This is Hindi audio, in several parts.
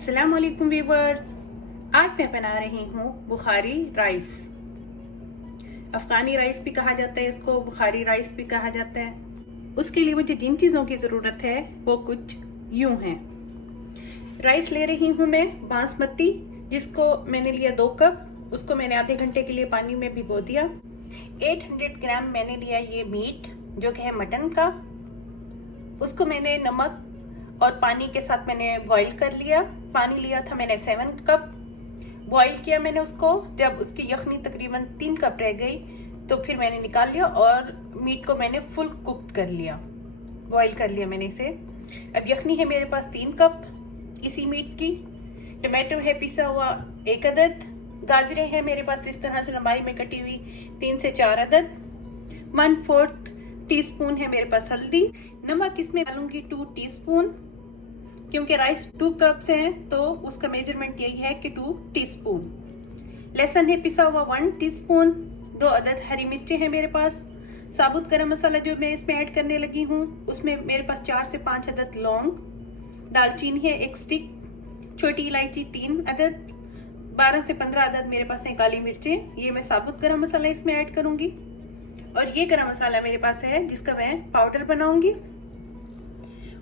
अस्सलाम वालेकुम व्यूवर्स। आज मैं बना रही हूँ बुखारी राइस। अफगानी राइस भी कहा जाता है इसको, बुखारी राइस भी कहा जाता है। उसके लिए मुझे जिन चीज़ों की ज़रूरत है वो कुछ यूं हैं। राइस ले रही हूँ मैं बासमती, जिसको मैंने लिया 2 कप। उसको मैंने आधे घंटे के लिए पानी में भिगो दिया। 800 ग्राम मैंने लिया ये मीट, जो कि है मटन का। उसको मैंने नमक और पानी के साथ मैंने बॉईल कर लिया। पानी लिया था मैंने 7 कप। बॉईल किया मैंने उसको। जब उसकी यखनी तकरीबन 3 कप रह गई तो फिर मैंने निकाल लिया और मीट को मैंने फुल कुक कर लिया, बॉईल कर लिया मैंने इसे। अब यखनी है मेरे पास 3 कप इसी मीट की। टमाटो है पिसा हुआ 1 अदद। गाजरें हैं मेरे पास इस तरह से लंबाई में कटी हुई 3 से 4 अदद। 1/4 टीस्पून है मेरे पास हल्दी। नमक इसमें डालूंगी 2 टीस्पून, क्योंकि राइस 2 कप से हैं तो उसका मेजरमेंट यही है कि 2 टीस्पून। लहसुन है पिसा हुआ 1 टीस्पून। 2 अदद हरी मिर्चें हैं मेरे पास। साबुत गरम मसाला जो मैं इसमें ऐड करने लगी हूँ, उसमें मेरे पास 4 से 5 अदद लौंग। दालचीनी है 1 स्टिक। छोटी इलायची 3 अदद। 12 से 15 अदद मेरे पास हैं काली मिर्चें। ये मैं साबुत गरम मसाला इसमें ऐड करूंगी। और ये गरम मसाला मेरे पास है जिसका मैं पाउडर बनाऊंगी।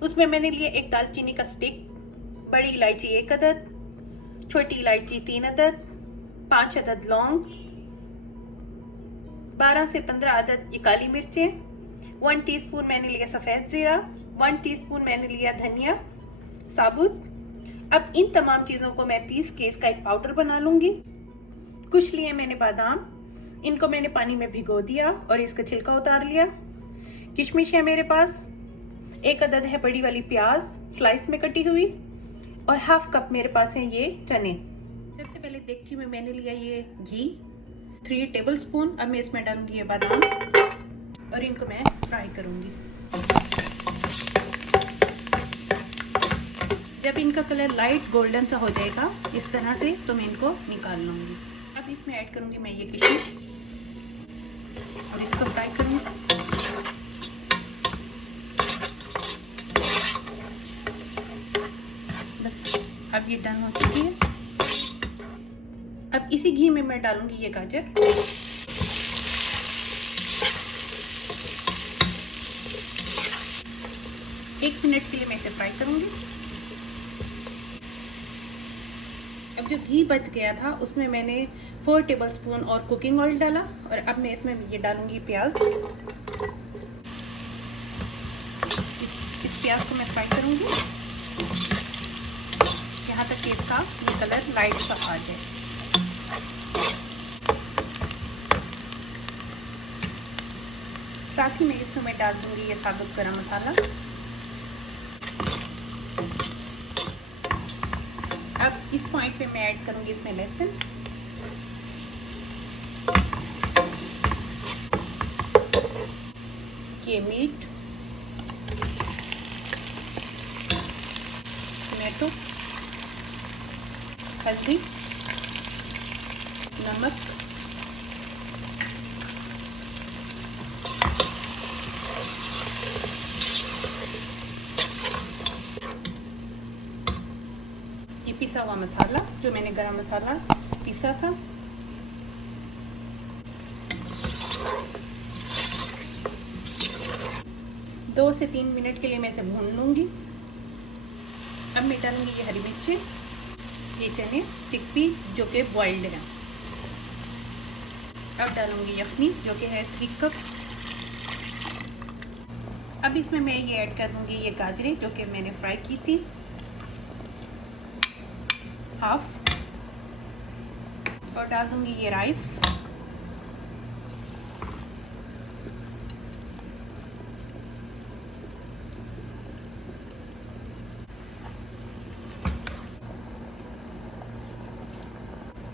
उसमें मैंने लिए 1 दालचीनी का स्टिक, बड़ी इलायची 1 अदद, छोटी इलायची 3 अदद, 5 अदद लौंग, 12 से 15 अदद ये काली मिर्चें, 1 टीस्पून मैंने लिया सफ़ेद जीरा, 1 टीस्पून मैंने लिया धनिया साबुत। अब इन तमाम चीज़ों को मैं पीस के इसका एक पाउडर बना लूंगी। कुछ लिए मैंने बादाम, इनको मैंने पानी में भिगो दिया और इसका छिलका उतार लिया। किशमिश है मेरे पास। 1 अदद है बड़ी वाली प्याज स्लाइस में कटी हुई। और हाफ कप मेरे पास है ये चने। सबसे पहले देगची में मैंने लिया ये घी 3 टेबलस्पून। अब मैं इसमें डालूंगी ये बादाम और इनको मैं फ्राई करूंगी। जब इनका कलर लाइट गोल्डन सा हो जाएगा इस तरह से, तो मैं इनको निकाल लूंगी। अब इसमें ऐड करूंगी मैं ये किशमिश और इसको फ्राई करूंगी। अब ये डन हो चुकी है। अब इसी घी में मैं डालूंगी ये गाजर। एक मिनट के लिए मैं इसे फ्राई करूंगी। अब जो घी बच गया था उसमें मैंने 4 टेबलस्पून और कुकिंग ऑयल डाला। और अब मैं इसमें ये डालूंगी प्याज। इस प्याज को मैं फ्राई करूंगी यहाँ तक कि इसका ये कलर लाइट सा आ जाए। साथ ही में इसमें मैं डाल दूंगी ये साबुत गरम मसाला। अब इस पॉइंट पे मैं ऐड करूंगी इसमें लहसुन। ये मीट, टमाटो, हल्दी, नमक, ये पिसा हुआ मसाला जो मैंने गरम मसाला पीसा था। दो से 3 मिनट के लिए मैं इसे भून लूंगी। अब मैं डालूंगी ये हरी मिर्ची, ये चने चिकपी जो कि बॉइल्ड है। अब डालूंगी यखनी जो कि है 3 कप। अब इसमें मैं ये ऐड कर दूंगी ये गाजरें जो कि मैंने फ्राई की थी, हाफ। और डाल दूंगी ये राइस।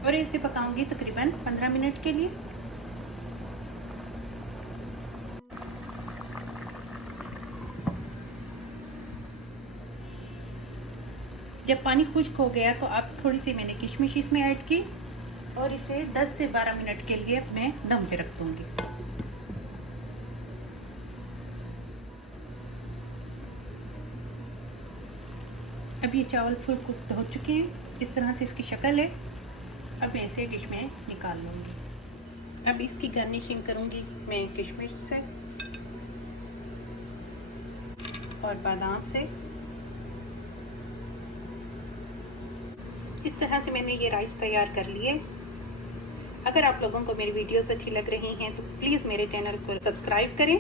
और इसे पकाऊंगी तकरीबन 15 मिनट के लिए। जब पानी खुश्क हो गया तो अब थोड़ी सी मैंने किशमिश इसमें ऐड की और इसे 10 से 12 मिनट के लिए मैं दम पे रख दूंगी। अब ये चावल फुल कुक हो चुके हैं, इस तरह से इसकी शक्ल है। अब मैं इसे डिश में निकाल लूँगी। अब इसकी गार्निशिंग करूँगी मैं किशमिश से और बादाम से। इस तरह से मैंने ये राइस तैयार कर लिए। अगर आप लोगों को मेरी वीडियोस अच्छी लग रही हैं तो प्लीज़ मेरे चैनल को सब्सक्राइब करें